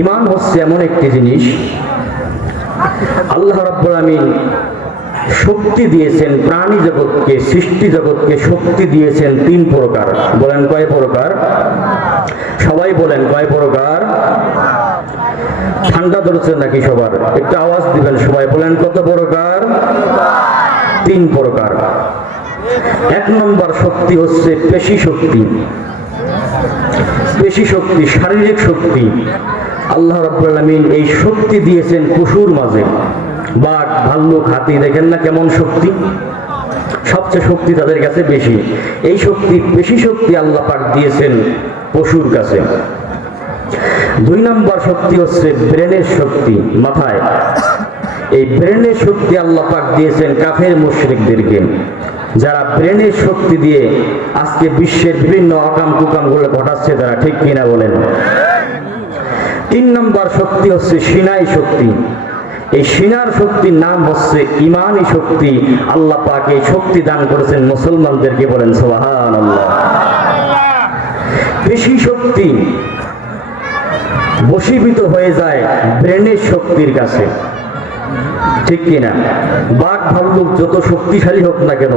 ঈমান হচ্ছে এমন একটি জিনিস, আল্লাহ রাব্বুল আমিন শক্তি দিয়েছেন প্রাণী জগৎকে, সৃষ্টি জগৎকে শক্তি দিয়েছেন 3 প্রকার। বলেন কয় প্রকার? সবাই বলেন কয় প্রকার? ঠান্ডা ধরছে নাকি সবার? একটু আওয়াজ দিবেন সবাই, বলেন কত প্রকার? 3 প্রকার। 1 নম্বর শক্তি হচ্ছে পেশি শক্তি। পেশি শক্তি, শারীরিক শক্তি। আল্লাহ রাব্বুল আমিন এই শক্তি দিয়েছেন পশুর মাঝে। বাঘ, ভাল্লুক, হাতি দেখেন না কেমন শক্তি, সবচেয়ে শক্তি তাদের কাছে বেশি। এই শক্তি, পেশি শক্তি আল্লাহ পাক দিয়েছেন পশুর কাছে। 2 নম্বর শক্তি হচ্ছে ব্রেনের শক্তি, মাথায়। এই ব্রেনের শক্তি আল্লাহ পাক দিয়েছেন কাফের মুশরিকদেরকে, যারা ব্রেনের শক্তি দিয়ে আজকে বিশ্বের বিভিন্ন অকাম কুকাম গুলো ঘটাচ্ছে তারা, ঠিক কিনা বলেন? 3 নম্বর শক্তি হচ্ছে সিনাই শক্তি। এই সিনার শক্তির নাম হচ্ছে ঈমানি শক্তি। আল্লাহ পাক এই শক্তি দান করেছেন মুসলমানদেরকে, বলেন সুবহানাল্লাহ। পেশি শক্তি বশীভূত হয়ে যায় ব্রেনের শক্তির কাছে, ঠিক কিনা? বাঘ ভাল্লুক যত শক্তিশালী হোক না কেন,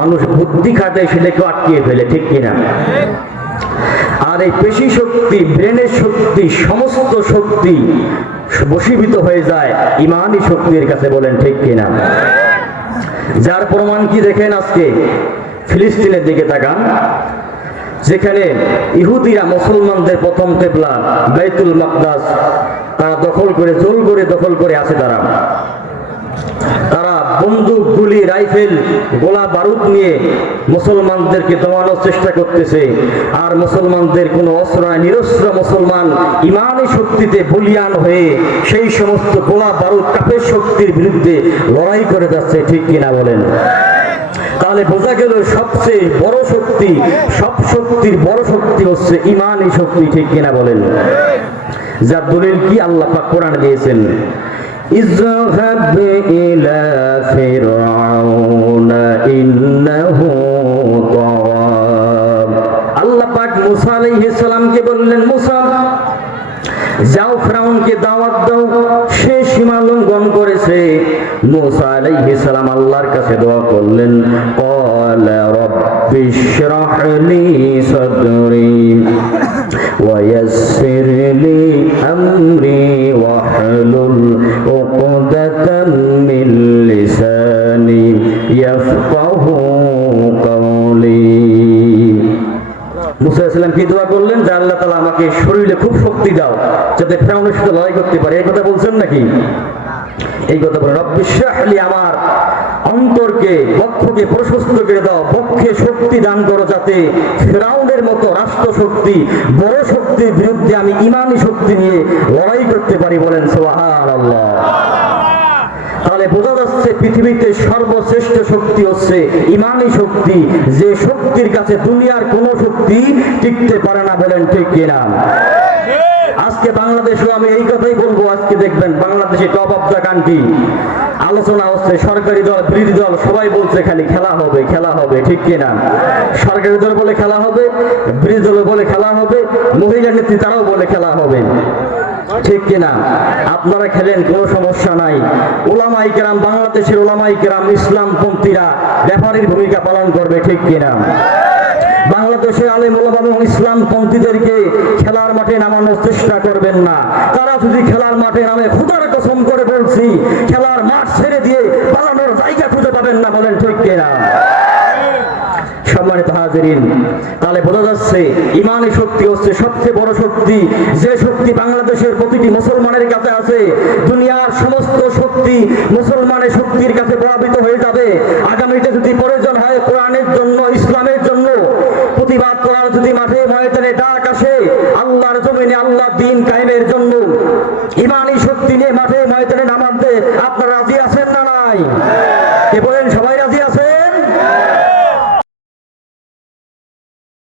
মানুষ বুদ্ধি খাটায় সেটাকে আটকিয়ে ফেলে, ঠিক কিনা? আর এই পেশি শক্তি, ব্রেনের শক্তি, সমস্ত শক্তি বশীভূত হয়ে যায় ঈমানি শক্তির কাছে, বলেন ঠিক কিনা? যার প্রমাণ কি দেখেন আজকে ফিলিস্তিনের দিকে তাকান, যেখানে ইহুদিরা মুসলমানদের প্রথম কিবলা বাইতুল মাকদাস তারা দখল করে, জোর করে দখল করে আছে। তারা বন্দুক, গুলি, রাইফেল, গোলা বারুদ নিয়ে মুসলমানদেরকে দমানোর চেষ্টা করতেছে। আর মুসলমানদের কোনো অস্ত্র নাই, নিরস্ত্র মুসলমান ঈমানি শক্তিতে বলিয়ান হয়ে সেই সমস্ত গোলা বারুদ কাফের শক্তির বিরুদ্ধে লড়াই করে যাচ্ছে, ঠিক কিনা বলেন? তাহলে বোঝা গেল সবচেয়ে বড় শক্তি, সব শক্তির বড় শক্তি হচ্ছে ঈমানি শক্তি, ঠিক কিনা বলেন? যার দলিল কি আল্লাহ পাক কোরআনে দিয়েছেন, ইযহাব ইলা ফিরআউনা ইন্নাহু তাগা। আল্লাহ পাক মুসা আলাইহিস সালামকে বললেন, মুসা যাও ফিরআউনকে দাওয়াত দাও, সে সীমা লঙ্ঘন করেছে। মুসা আলাইহিস সালাম আল্লাহর কাছে দোয়া করলেন, ক্বালা রাব্বি ইশরাহ লি সাদরি ওয়া ইয়াসসির লি আমরি ওয়াহলুল উকদাতাম মিন লিসানি ইয়াফকাহু কাওলি। মুসা আলাইহিস সালাম কি দোয়া করলেন? যে আল্লাহ তাআলা আমাকে শরীরে খুব শক্তি দাও যাতে ফিরআউনের সাথে লড়াই করতে পারে। এই কথা বলছেন নাকি? এই কথা বলে রব্বি ইশরাহ লি, আমার অন্তরকে, বক্ষকে প্রশস্ত করে দাও, বক্ষে শক্তি দান করো যাতে ফিরআউনের মতো রাষ্ট্র শক্তি, বড় শক্তির বিরুদ্ধে আমি ঈমানি শক্তি নিয়ে লড়াই করতে পারি, বলেন সুবহানাল্লাহ। তাহলে বোঝা যাচ্ছে পৃথিবীতে সর্বশ্রেষ্ঠ শক্তি হচ্ছে ঈমানি শক্তি, যে শক্তির কাছে দুনিয়ার কোনো শক্তি টিকতে পারে না, বলেন ঠিক কিনা? আজকে বাংলাদেশেও আমি এই কথাই বলবো, আজকে দেখবেন বাংলাদেশে টপ অফ দ্য কান্ট্রি আলোচনা হচ্ছে, সরকারি দল, বিরোধী দল সবাই বলছে খালি খেলা হবে, খেলা হবে, ঠিক কিনা? সরকারি দল বলে খেলা হবে, বিরোধী দল বলে খেলা হবে, মহিলা নেত্রী তারাও বলে খেলা হবে, ঠিক কিনা? আপনারা খেলেন, কোনো সমস্যা নাই। উলামায়ে কেরাম, বাংলাদেশের উলামায়ে কেরাম, ইসলামপন্থীরা রেফারির ভূমিকা পালন করবে, ঠিক কিনা? বাংলাদেশে আলেম ওলামা এবং ইসলামপন্থীদেরকে খেলার মাঠে নামানোর চেষ্টা করবেন না। তারা যদি খেলার মাঠে নামে, খোদার কসম করে বলছি, খেলার মাঠ ছেড়ে দিয়ে পালানোর জায়গা খুঁজে পাবেন না, বলেন ঠিক কিনা? সম্মানিত হাজিরিন, তাহলে বোঝা যাচ্ছে ঈমানি শক্তি হচ্ছে সবচেয়ে বড় শক্তি, যে শক্তি বাংলাদেশের প্রতিটি মুসলমানের কাছে আছে। দুনিয়ার সমস্ত শক্তি মুসলমানের শক্তি